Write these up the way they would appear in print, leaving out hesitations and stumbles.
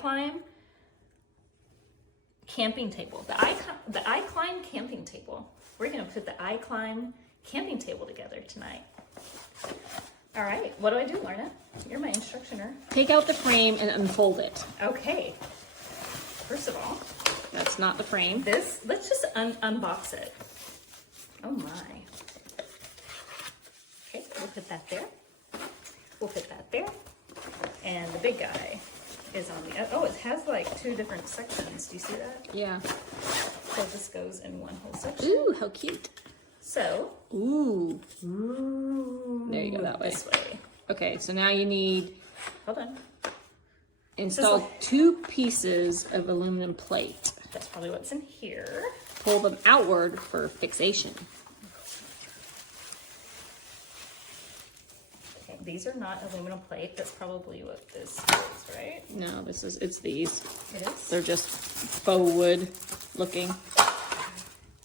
iClimb camping table. The iClimb camping table. We're gonna put the iClimb camping table together tonight. All right, what do I do, Lorna? You're my instructioner. Take out the frame and unfold it. Okay. First of all, That's not the frame. let's just unbox it. Oh my. Okay, we'll put that there. We'll put that there. And the big guy is on the, oh, it has like 2 different sections. Do you see that? Yeah. So this goes in one whole section. Ooh, how cute. So, Ooh. There you go, that way. This way. Okay, so now you need Hold on. install 2 pieces of aluminum plate. That's probably what's in here. Pull them outward for fixation. Okay, these are not aluminum plate. That's probably what this is, right? No, it's these. It is? They're just faux wood looking.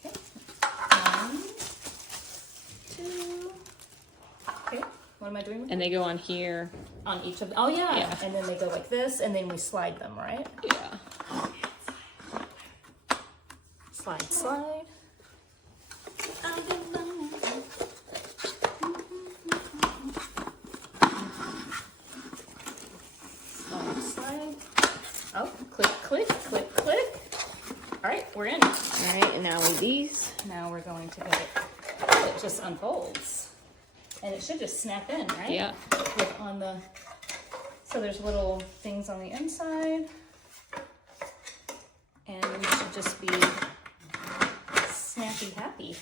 Okay. 1, 2. Okay. What am I doing with And they go on here. on each of them? Oh, yeah. Yeah. And then they go like this, and then we slide them, right? Yeah. Slide, slide. Slide, slide. Oh, click, click, click, click. All right, we're in. All right, and now with these. Now we're going to get it. It just unfolds. And it should just snap in, right? Yeah. With on the, so there's little things on the inside. And we should just be snappy happy.